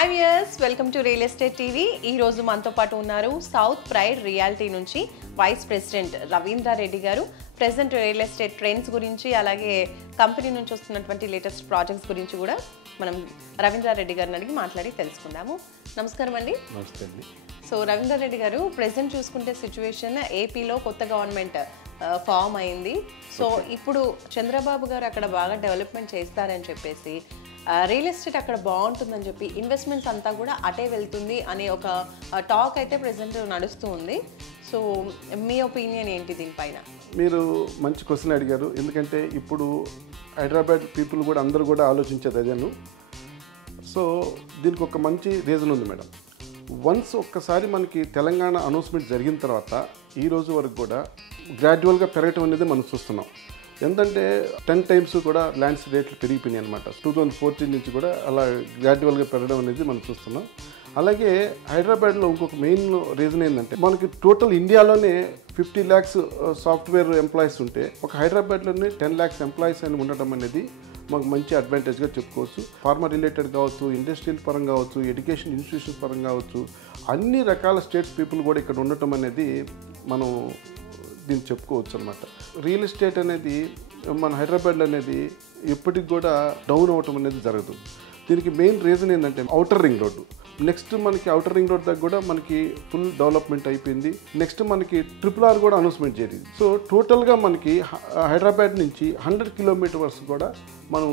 Hi viewers, welcome to Real Estate TV. ఈ రోజు మనతో పాటు ఉన్నారు సౌత్ ప్రైడ్ రియాలిటీ నుంచి వైస్ ప్రెసిడెంట్ రవీంద్ర రెడ్డి గారు. ప్రెజెంట్ రియల్ ఎస్టేట్ ట్రెండ్స్ గురించి అలాగే కంపెనీ నుంచి వస్తున్నటువంటి లేటెస్ట్ ప్రాజెక్ట్స్ గురించి కూడా మనం రవీంద్ర రెడ్డి గారిని అడిగి మాట్లాడి తెలుసుకుందాము. నమస్కారం అండి. నమస్తే అండి. సో రవీంద్ర రెడ్డి గారు, ప్రెజెంట్ చూసుకుంటే సిచ్యువేషన్ ఏపీలో కొత్త గవర్నమెంట్ ఫామ్ అయింది. సో ఇప్పుడు చంద్రబాబు గారు అక్కడ బాగా డెవలప్మెంట్ చేస్తారని చెప్పేసి రియల్ ఎస్టేట్ అక్కడ బాగుంటుందని చెప్పి ఇన్వెస్ట్మెంట్స్ అంతా కూడా అటే వెళ్తుంది అనే ఒక టాక్ అయితే ప్రెజెంట్ నడుస్తూ ఉంది. సో మీ ఒపీనియన్ ఏంటి దీనిపైన? మీరు మంచి క్వశ్చన్ అడిగారు. ఎందుకంటే ఇప్పుడు హైదరాబాద్ పీపుల్ కూడా అందరూ కూడా ఆలోచించేది అదేను. సో దీనికి ఒక మంచి రీజన్ ఉంది మేడం. వన్స్ ఒక్కసారి మనకి తెలంగాణ అనౌన్స్మెంట్ జరిగిన తర్వాత ఈ రోజు వరకు కూడా గ్రాడ్యువల్గా పెరగటం అనేది మనం చూస్తున్నాం. ఎందుకంటే 10 times కూడా ల్యాండ్స్ రేట్లు పెరిగిపోయినాయి అనమాట. 2014 నుంచి కూడా అలా గ్రాడ్యువల్గా పెరగడం అనేది మనం చూస్తున్నాం. అలాగే హైదరాబాద్లో ఇంకొక మెయిన్ రీజన్ ఏంటంటే మనకి టోటల్ ఇండియాలోనే 50 lakhs సాఫ్ట్వేర్ ఎంప్లాయీస్ ఉంటే ఒక హైదరాబాద్లోనే 10 lakhs ఎంప్లాయీస్ అని ఉండటం అనేది మాకు మంచి అడ్వాంటేజ్గా చెప్పుకోవచ్చు. ఫార్మా రిలేటెడ్ కావచ్చు, ఇండస్ట్రియల్ పరంగా కావచ్చు, ఎడ్యుకేషన్ ఇన్స్టిట్యూషన్స్ పరంగా కావచ్చు, అన్ని రకాల స్టేట్స్ పీపుల్ కూడా ఇక్కడ ఉండటం అనేది మనం దీన్ని చెప్పుకోవచ్చు అనమాట. రియల్ ఎస్టేట్ అనేది మన హైదరాబాద్లో అనేది ఎప్పటికి కూడా డౌన్ అవ్వటం అనేది జరగదు. దీనికి మెయిన్ రీజన్ ఏంటంటే ఔటర్ రింగ్ రోడ్డు. నెక్స్ట్ మనకి ఔటర్ రింగ్ రోడ్ దగ్గర కూడా మనకి ఫుల్ డెవలప్మెంట్ అయిపోయింది. నెక్స్ట్ మనకి RRR కూడా అనౌన్స్మెంట్ జరిగింది. సో టోటల్గా మనకి హైదరాబాద్ నుంచి 100 kilometers కూడా మనం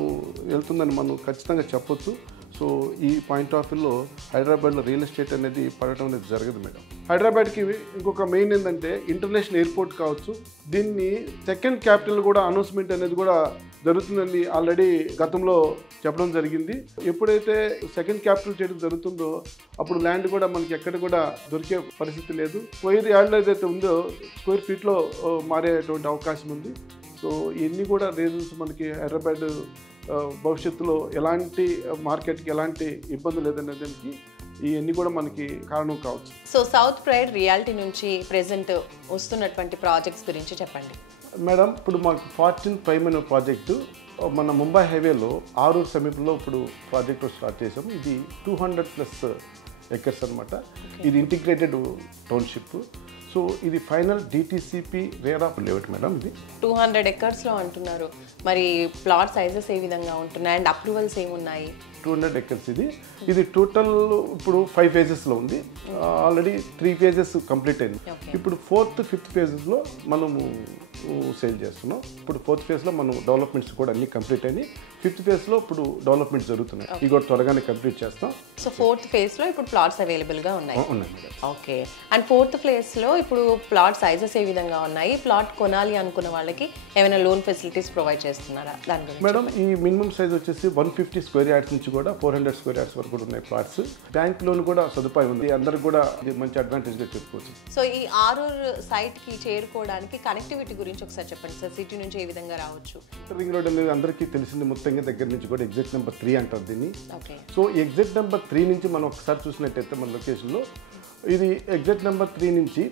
వెళ్తుందని మనం ఖచ్చితంగా చెప్పొచ్చు. సో ఈ పాయింట్ ఆఫ్ వ్యూలో హైదరాబాద్లో రియల్ ఎస్టేట్ అనేది పడటం అనేది జరగదు మేడం. హైదరాబాద్కి ఇంకొక మెయిన్ ఏంటంటే ఇంటర్నేషనల్ ఎయిర్పోర్ట్ కావచ్చు, దీన్ని సెకండ్ క్యాపిటల్ కూడా అనౌన్స్మెంట్ అనేది కూడా జరుగుతుందని ఆల్రెడీ గతంలో చెప్పడం జరిగింది. ఎప్పుడైతే సెకండ్ క్యాపిటల్ చేయడం జరుగుతుందో అప్పుడు ల్యాండ్ కూడా మనకి ఎక్కడ కూడా దొరికే పరిస్థితి లేదు. స్క్వేర్ యార్డ్లో ఏదైతే ఉందో స్క్వేర్ ఫీట్లో మారేటువంటి అవకాశం ఉంది. సో ఇవన్నీ కూడా రీజన్స్ మనకి హైదరాబాద్ భవిష్యత్తులో ఎలాంటి మార్కెట్కి ఎలాంటి ఇబ్బంది లేదనే దానికి ఇవన్నీ కూడా మనకి కారణం కావచ్చు. సో సౌత్ ప్రైడ్ రియాలిటీ నుంచి ప్రెజెంట్ వస్తున్నటువంటి ప్రాజెక్ట్స్ గురించి చెప్పండి మేడం. ఇప్పుడు మాకు 14 ప్రైమరీ ప్రాజెక్టు మన ముంబై హైవేలో ఆరూరు సమీపంలో ఇప్పుడు ప్రాజెక్టు స్టార్ట్ చేసాము. ఇది 200+ acres అనమాట. ఇది ఇంటిగ్రేటెడ్ టౌన్షిప్. సో ఇది final DTCP RERA layout madam. ఇది 200 acres అంటున్నారు. మరి ప్లాట్ సైజెస్ ఏ విధంగా ఉంటున్నాయి అండ్ అప్రూవల్స్ ఏమున్నాయి? 200 acres ఇది టోటల్ ఇప్పుడు 5 phases ఉంది. ఆల్రెడీ 3 phases కంప్లీట్ అయింది. ఇప్పుడు 4th, 5th phases మనము సేల్ చేస్తున్నాం. ఇప్పుడు 4th phase మనం డెవలప్మెంట్స్ కూడా అన్ని కంప్లీట్ అయినాయి. 5th phase ఇప్పుడు డెవలప్మెంట్స్ జరుగుతున్నాయి. ఇవి కూడా త్వరగానే కంప్లీట్ చేస్తాం. సో 4th phase ఇప్పుడు ప్లాట్స్ అవైలబుల్గా ఉన్నాయి. Madam. Okay. And 4th phase ఇప్పుడు ప్లాట్ సైజెస్ ఏ విధంగా ఉన్నాయి? ప్లాట్ కొనాలి అనుకున్న వాళ్ళకి ఏమైనా లోన్ ఫెసిలిటీస్ ప్రొవైడ్ చేస్తున్నారా దాని గురించి? మేడం, ఈ మినిమం సైజ్ వచ్చేసి 150 square yards నుంచి కూడా 400 square yards వరకు కూడా ఉన్నాయి ప్లాట్స్. బ్యాంక్ లోన్ కూడా సదుపాయం ఉంది. అందరికి కూడా ఇది మంచి అడ్వాంటేజ్గా చెప్పుకోవచ్చు. సో ఈ ఆరూరు సైట్కి చేరుకోవడానికి కనెక్టివిటీ గురించి ఒకసారి చెప్పండి సార్. సిటీ నుంచి ఏ విధంగా రావచ్చు? రింగ్ రోడ్ అనేది అందరికీ తెలిసింది. మొత్తంగా దగ్గర నుంచి కూడా ఎగ్జిట్ నెంబర్ 3 అంటారు దీన్ని. సో ఎగ్జిట్ నెంబర్ 3 నుంచి మనం ఒకసారి చూసినట్టయితే మన లొకేషన్లో ఇది ఎగ్జిట్ నెంబర్ 3 నుంచి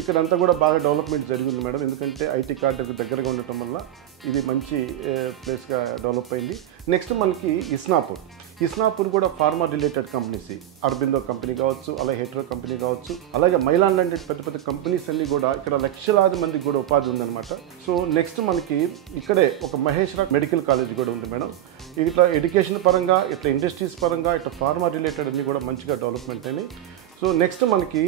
ఇక్కడంతా కూడా బాగా డెవలప్మెంట్ జరిగింది మేడం. ఎందుకంటే ఐటీ కార్డుకు దగ్గరగా ఉండటం వల్ల ఇది మంచి ప్లేస్గా డెవలప్ అయింది. నెక్స్ట్ మనకి ఇస్నాపూర్ కూడా pharma related companies, Aurobindo company కావచ్చు, అలాగే హెట్రో కంపెనీ కావచ్చు, అలాగే మైలాన్ లాంటి పెద్ద పెద్ద కంపెనీస్ అన్నీ కూడా ఇక్కడ లక్షలాది మందికి కూడా ఉపాధి ఉందన్నమాట. సో నెక్స్ట్ మనకి ఇక్కడే ఒక మహేశ్వర మెడికల్ కాలేజ్ కూడా ఉంది మేడం. ఇట్లా ఎడ్యుకేషన్ పరంగా, ఇట్లా ఇండస్ట్రీస్ పరంగా, ఇట్లా ఫార్మా రిలేటెడ్ అన్నీ కూడా మంచిగా డెవలప్మెంట్ అయినాయి. సో నెక్స్ట్ మనకి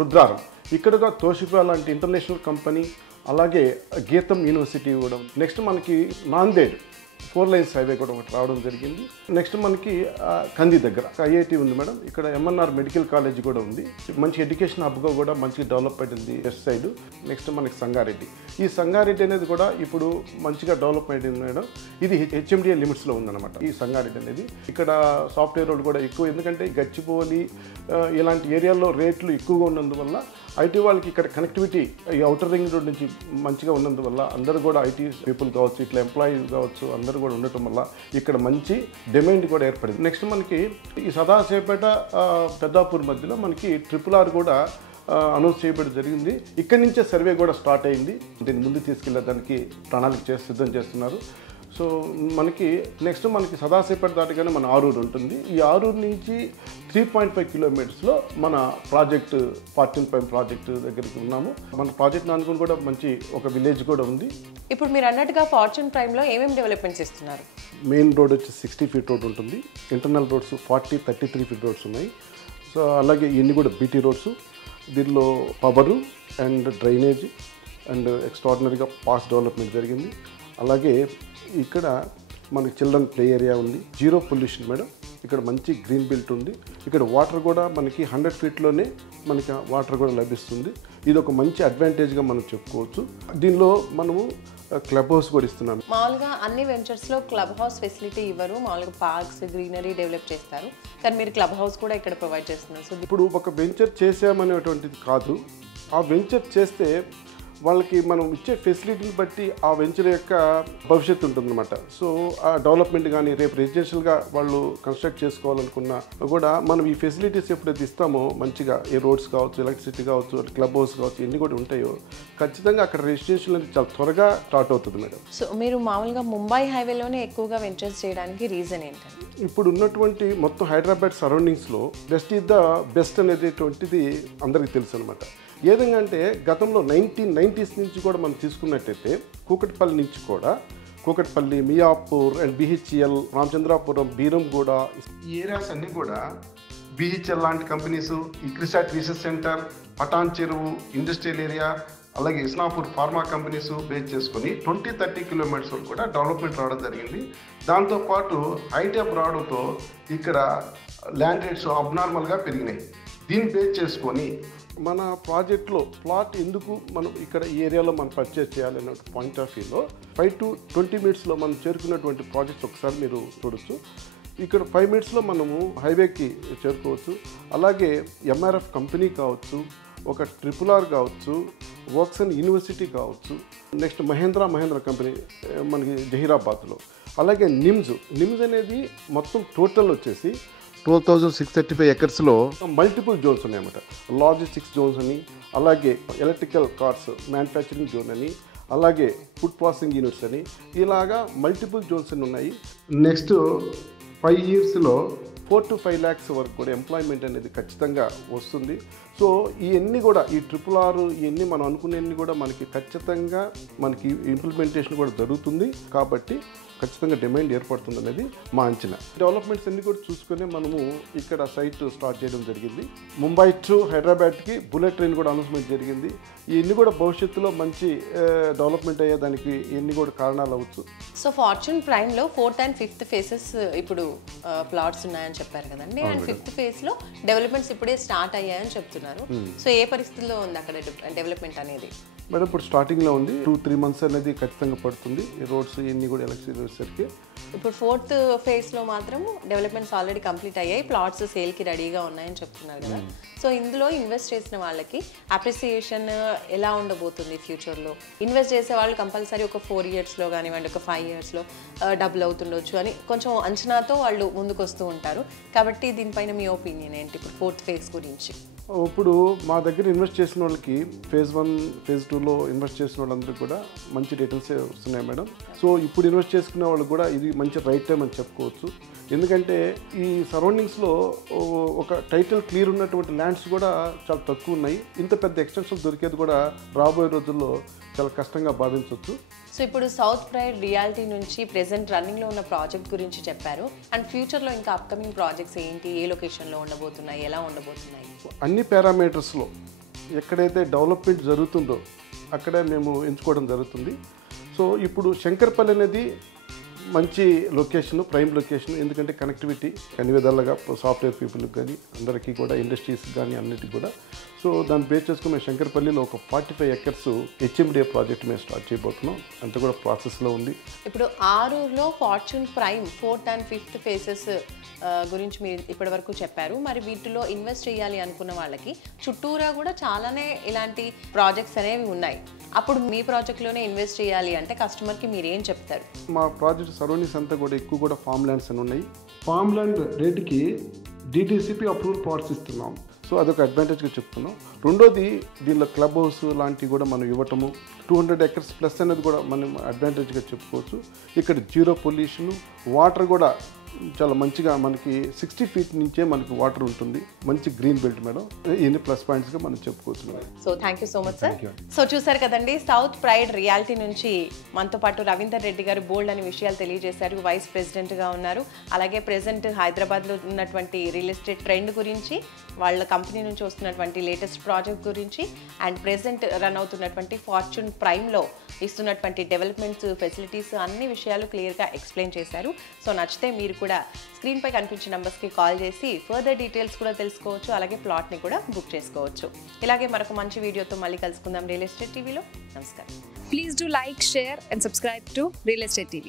రుద్రారం, ఇక్కడగా తోషిబా లాంటి ఇంటర్నేషనల్ కంపెనీ, అలాగే గీతం యూనివర్సిటీ కూడా. నెక్స్ట్ మనకి నాందేడ్ 4 lanes హైవే కూడా ఒకటి రావడం జరిగింది. నెక్స్ట్ మనకి కంది దగ్గర IIT ఉంది మేడం. ఇక్కడ MNR మెడికల్ కాలేజ్ కూడా ఉంది. మంచి ఎడ్యుకేషన్ హబ్గా కూడా మంచి డెవలప్ అయింది వెస్ట్ సైడ్. నెక్స్ట్ మనకి సంగారెడ్డి. ఈ సంగారెడ్డి అనేది కూడా ఇప్పుడు మంచిగా డెవలప్ అయింది మేడం. ఇది HMDA లిమిట్స్లో ఉందన్నమాట ఈ సంగారెడ్డి అనేది. ఇక్కడ సాఫ్ట్వేర్ రోడ్ కూడా ఎక్కువ, ఎందుకంటే గచ్చిబౌలి ఇలాంటి ఏరియాల్లో రేట్లు ఎక్కువగా ఉన్నందువల్ల ఐటీ వాళ్ళకి ఇక్కడ కనెక్టివిటీ ఈ ఔటర్ రింగ్ రోడ్ నుంచి మంచిగా ఉన్నందువల్ల అందరూ కూడా ఐటీ పీపుల్ కావచ్చు, ఇట్లా ఎంప్లాయీస్ కావచ్చు, అందరూ కూడా ఉండటం వల్ల ఇక్కడ మంచి డిమాండ్ కూడా ఏర్పడింది. నెక్స్ట్ మనకి ఈ సదాశివపేట పెద్దాపూర్ మధ్యలో మనకి RRR కూడా అనౌన్స్ చేయబడి జరిగింది. ఇక్కడి నుంచే సర్వే కూడా స్టార్ట్ అయింది. దీన్ని ముందు తీసుకెళ్లేదానికి ప్రణాళిక సిద్ధం చేస్తున్నారు. సో మనకి నెక్స్ట్ మనకి సదాశివపేట దాటగానే మన ఆరూరు ఉంటుంది. ఈ ఆరూరు నుంచి 3.5 కిలోమీటర్స్లో మన ప్రాజెక్టు ఫార్చ్యూన్ ప్రైమ్ ప్రాజెక్టు దగ్గరికి ఉన్నాము. మన ప్రాజెక్ట్ అనుకుని కూడా మంచి ఒక విలేజ్ కూడా ఉంది. ఇప్పుడు మీరు అన్నట్టుగా ఫార్చ్యూన్ ప్రైమ్లో ఏమేమి డెవలప్మెంట్స్ ఇస్తున్నారు? మెయిన్ రోడ్ వచ్చి 60 ఫీట్ రోడ్ ఉంటుంది. ఇంటర్నల్ రోడ్స్ 33 ఫీట్ రోడ్స్ ఉన్నాయి. సో అలాగే ఇవన్నీ కూడా బీటీ రోడ్స్. దీనిలో పవరు అండ్ డ్రైనేజ్ అండ్ ఎక్స్ట్రాడినరీగా పాస్ డెవలప్మెంట్ జరిగింది. అలాగే ఇక్కడ మనకి చిల్డ్రన్ ప్లే ఏరియా ఉంది. Zero pollution madam. ఇక్కడ మంచి గ్రీన్ బెల్ట్ ఉంది. ఇక్కడ వాటర్ కూడా మనకి 100 ఫీట్లోనే మనకి వాటర్ కూడా లభిస్తుంది. ఇది ఒక మంచి అడ్వాంటేజ్గా మనం చెప్పుకోవచ్చు. దీనిలో మనము క్లబ్ హౌస్ కూడా ఇస్తున్నాం. మామూలుగా అన్ని వెంచర్స్లో క్లబ్ హౌస్ ఫెసిలిటీ ఇవ్వరు, మామూలుగా పార్క్స్ గ్రీనరీ డెవలప్ చేస్తారు, కానీ మీరు క్లబ్ హౌస్ కూడా ఇక్కడ ప్రొవైడ్ చేస్తున్నారు. సో ఇప్పుడు ఒక వెంచర్ చేసామనేటువంటిది కాదు, ఆ వెంచర్ చేస్తే వాళ్ళకి మనం ఇచ్చే ఫెసిలిటీని బట్టి ఆ వెంచర్ యొక్క భవిష్యత్తు ఉంటుందన్నమాట. సో ఆ డెవలప్మెంట్ కానీ రేపు రెసిడెన్షియల్గా వాళ్ళు కన్స్ట్రక్ట్ చేసుకోవాలనుకున్నా కూడా మనం ఈ ఫెసిలిటీస్ ఎప్పుడైతే ఇస్తామో మంచిగా ఏ రోడ్స్ కావచ్చు, ఎలక్ట్రిసిటీ కావచ్చు, క్లబ్ హౌస్ కావచ్చు, ఎన్ని కూడా ఉంటాయో ఖచ్చితంగా అక్కడ రెసిడెన్షియల్ అనేది చాలా త్వరగా స్టార్ట్ అవుతుంది మేడం. సో మీరు మామూలుగా ముంబై హైవేలోనే ఎక్కువగా వెంచర్స్ చేయడానికి రీజన్ ఏంటంటే? ఇప్పుడు ఉన్నటువంటి మొత్తం హైదరాబాద్ సరౌండింగ్స్లో బెస్ట్ ఈజ్ ద బెస్ట్ అనేటువంటిది అందరికీ తెలుసు అనమాట. ఏ విధంగా అంటే గతంలో 1990s నుంచి కూడా మనం తీసుకున్నట్టయితే కూకట్పల్లి నుంచి కూడా కూకట్పల్లి, మియాపూర్ అండ్ బిహెచ్ఎల్, రామచంద్రాపురం, బీరంగూడ ఈ ఏరియాస్ అన్నీ కూడా బిహెచ్ఎల్ లాంటి కంపెనీస్, ఈ క్రిసాట్ రీసెర్చ్ సెంటర్, పటాన్ చెరువు ఇండస్ట్రియల్ ఏరియా, అలాగే ఇస్నాపూర్ ఫార్మా కంపెనీస్ బేస్ చేసుకొని 20-30 కిలోమీటర్స్ వరకు కూడా డెవలప్మెంట్ రావడం జరిగింది. దాంతోపాటు ఐటెప్ రావడంతో ఇక్కడ ల్యాండ్ రేట్స్ అబ్నార్మల్గా పెరిగినాయి. దీన్ని బేస్ చేసుకొని మన ప్రాజెక్ట్లో ప్లాట్ ఎందుకు మనం ఇక్కడ ఈ ఏరియాలో మనం పర్చేస్ చేయాలనే పాయింట్ ఆఫ్ వ్యూలో 5 to 20 మినిట్స్లో మనం చేరుకున్నటువంటి ప్రాజెక్ట్స్ ఒకసారి మీరు చూడొచ్చు. ఇక్కడ 5 మినిట్స్లో మనము హైవేకి చేరుకోవచ్చు. అలాగే ఎంఆర్ఎఫ్ కంపెనీ కావచ్చు, ఒక RRR కావచ్చు, వర్క్సన్ యూనివర్సిటీ కావచ్చు, నెక్స్ట్ మహేంద్ర కంపెనీ మనకి జహీరాబాద్లో, అలాగే నిమ్స్ అనేది మొత్తం టోటల్ వచ్చేసి 12,635 ఎకర్స్లో మల్టిపుల్ జోన్స్ ఉన్నాయన్నమాట. లాజిస్టిక్స్ జోన్స్ అని, అలాగే ఎలక్ట్రికల్ కార్స్ మ్యానుఫ్యాక్చరింగ్ జోన్ అని, అలాగే ఫుడ్ ప్రాసెసింగ్ యూనిట్స్ అని, ఇలాగా మల్టిపుల్ జోన్స్ అని ఉన్నాయి. నెక్స్ట్ 5 yearsలో 4 to 5 lakhs వరకు కూడా ఎంప్లాయ్మెంట్ అనేది ఖచ్చితంగా వస్తుంది. సో ఇవన్నీ కూడా ఈ RRR ఇవన్నీ మనం అనుకునేవన్నీ కూడా మనకి ఖచ్చితంగా మనకి ఇంప్లిమెంటేషన్ కూడా జరుగుతుంది. కాబట్టి ఖచ్చితంగా డిమాండ్ ఏర్పడుతుంది అనేది మా అంచనా. డెవలప్మెంట్స్ అన్ని కూడా చూసుకొని మనము ఇక్కడ సైట్ స్టార్ట్ చేయడం జరిగింది. ముంబై టు హైదరాబాద్కి బుల్లెట్ ట్రైన్ కూడా అనౌన్స్మెంట్ జరిగింది. ఇవన్నీ కూడా భవిష్యత్తులో మంచి డెవలప్మెంట్ అయ్యేదానికి ఇవన్నీ కూడా కారణాలు అవ్వచ్చు. సో ఫార్చ్యూన్ ప్రైమ్లో 4th and 5th ఫేసెస్ ఇప్పుడు ప్లాట్స్ ఉన్నాయని చెప్పారు కదండి. అండ్ 5th ఫేజ్లో డెవలప్మెంట్స్ ఇప్పుడే స్టార్ట్ అయ్యాయని చెప్తున్నారు. సో ఏ పరిస్థితుల్లో ఉంది అక్కడ డెవలప్మెంట్ అనేది? మేడం ఇప్పుడు స్టార్టింగ్లో ఉంది. 2-3 months అనేది ఖచ్చితంగా పడుతుంది. ఈ రోడ్స్ ఇవన్నీ కూడా ఎలక్ట్రిసిటీ వచ్చేసరికి. ఇప్పుడు 4th ఫేజ్లో మాత్రం డెవలప్మెంట్స్ ఆల్రెడీ కంప్లీట్ అయ్యాయి, ప్లాట్స్ సేల్కి రెడీగా ఉన్నాయని చెప్తున్నారు కదా. సో ఇందులో ఇన్వెస్ట్ చేసిన వాళ్ళకి అప్రిసియేషన్ ఎలా ఉండబోతుంది ఫ్యూచర్లో? ఇన్వెస్ట్ చేసే వాళ్ళు కంపల్సరీ ఒక 4 yearsలో కానివ్వండి, ఒక 5 yearsలో డబుల్ అవుతుండొచ్చు అని కొంచెం అంచనాతో వాళ్ళు ముందుకు వస్తూ ఉంటారు. కాబట్టి దీనిపైన మీ ఒపీనియన్ ఏంటి ఇప్పుడు 4th ఫేజ్ గురించి? ఇప్పుడు మా దగ్గర ఇన్వెస్ట్ చేసిన వాళ్ళకి phase 1, phase 2లో ఇన్వెస్ట్ చేసిన వాళ్ళందరికీ కూడా మంచి రిటర్న్స్ వస్తున్నాయి మేడం. సో ఇప్పుడు ఇన్వెస్ట్ చేసుకునే వాళ్ళు కూడా ఇది మంచి రైట్ టైం అని చెప్పుకోవచ్చు. ఎందుకంటే ఈ సరౌండింగ్స్లో ఒక టైటిల్ క్లియర్ ఉన్నటువంటి ల్యాండ్స్ కూడా చాలా తక్కువ ఉన్నాయి. ఇంత పెద్ద ఎక్స్టెన్షన్ దొరికేది కూడా రాబోయే రోజుల్లో చాలా కష్టంగా భావించవచ్చు. సో ఇప్పుడు సౌత్ ప్రైడ్ రియాలిటీ నుంచి ప్రెసెంట్ రన్నింగ్లో ఉన్న ప్రాజెక్ట్ గురించి చెప్పారు. అండ్ ఫ్యూచర్లో ఇంకా అప్కమింగ్ ప్రాజెక్ట్స్ ఏంటి, ఏ లొకేషన్లో ఉండబోతున్నాయి, ఎలా ఉండబోతున్నాయి? అన్ని పారామీటర్స్లో ఎక్కడైతే డెవలప్మెంట్ జరుగుతుందో అక్కడే మేము ఎంచుకోవడం జరుగుతుంది. సో ఇప్పుడు శంకర్పల్లి అనేది మంచి లొకేషన్, ప్రైమ్ లొకేషన్. ఎందుకంటే కనెక్టివిటీ అన్ని విధాలుగా సాఫ్ట్వేర్ పీపుల్కి కానీ అందరికీ కూడా, ఇండస్ట్రీస్ కానీ అన్నిటికీ కూడా. సో దాన్ని బేస్ చేసుకుని మేము శంకర్పల్లిలో ఒక 45 acres HMDA ప్రాజెక్ట్ మేము స్టార్ట్ చేయబోతున్నాం. అంతా కూడా ప్రాసెస్లో ఉంది. ఇప్పుడు ఆరూరులో Fortune Prime 4th and 5th phases గురించి మీరు ఇప్పటి వరకు చెప్పారు. మరి వీటిలో ఇన్వెస్ట్ చేయాలి అనుకున్న వాళ్ళకి చుట్టూరా కూడా చాలానే ఇలాంటి ప్రాజెక్ట్స్ అనేవి ఉన్నాయి. అప్పుడు మీ ప్రాజెక్ట్లోనే ఇన్వెస్ట్ చేయాలి అంటే కస్టమర్కి మీరు ఏం చెప్తారు? మా ప్రాజెక్ట్ సరౌండింగ్స్ అంతా కూడా ఎక్కువ కూడా ఫామ్ ల్యాండ్స్ అని ఉన్నాయి. ఫామ్ ల్యాండ్ రేటుకి DTCP అప్రూవల్ ప్లాట్స్ ఇస్తున్నాం. సో అదొక అడ్వాంటేజ్గా చెప్తున్నాం. రెండోది దీనిలో క్లబ్ హౌస్ లాంటివి కూడా మనం ఇవ్వటము, 200 acres ప్లస్ అనేది కూడా మనం అడ్వాంటేజ్గా చెప్పుకోవచ్చు. ఇక్కడ జీరో పొల్యూషను, వాటర్ కూడా చాలా మంచిగా మనకి 60 feet నుంచే మనకి వాటర్ ఉంటుంది. మంచి గ్రీన్ బెల్ట్ మేడం. ఇన్ని ప్లస్ పాయింట్స్గా మనం చెప్పుకోవచ్చు madam. So thank you so much sir. So చూసారు కదండి, సౌత్ ప్రైడ్ రియాలిటీ నుంచి మనతో పాటు రవీందర్ రెడ్డి గారు బోల్డ్ అనే విషయాలు తెలియజేశారు. వైస్ ప్రెసిడెంట్గా ఉన్నారు. అలాగే ప్రెసెంట్ హైదరాబాద్లో ఉన్నటువంటి రియల్ ఎస్టేట్ ట్రెండ్ గురించి, వాళ్ళ కంపెనీ నుంచి వస్తున్నటువంటి లేటెస్ట్ ప్రాజెక్ట్ గురించి, అండ్ ప్రెసెంట్ రన్ అవుతున్నటువంటి ఫార్చ్యూన్ ప్రైమ్లో ఇస్తున్నటువంటి డెవలప్మెంట్స్, ఫెసిలిటీస్ అన్ని విషయాలు క్లియర్గా ఎక్స్ప్లెయిన్ చేశారు. సో నచ్చితే మీరు కూడా స్క్రీన్పై కనిపించే నెంబర్స్కి కాల్ చేసి ఫర్దర్ డీటెయిల్స్ కూడా తెలుసుకోవచ్చు. అలాగే ప్లాట్ని కూడా బుక్ చేసుకోవచ్చు. ఇలాగే మరొక మంచి వీడియోతో మళ్ళీ కలుసుకుందాం రియల్ ఎస్టేట్ టీవీలో. నమస్కారం. Please do like, share and subscribe to Real Estate TV.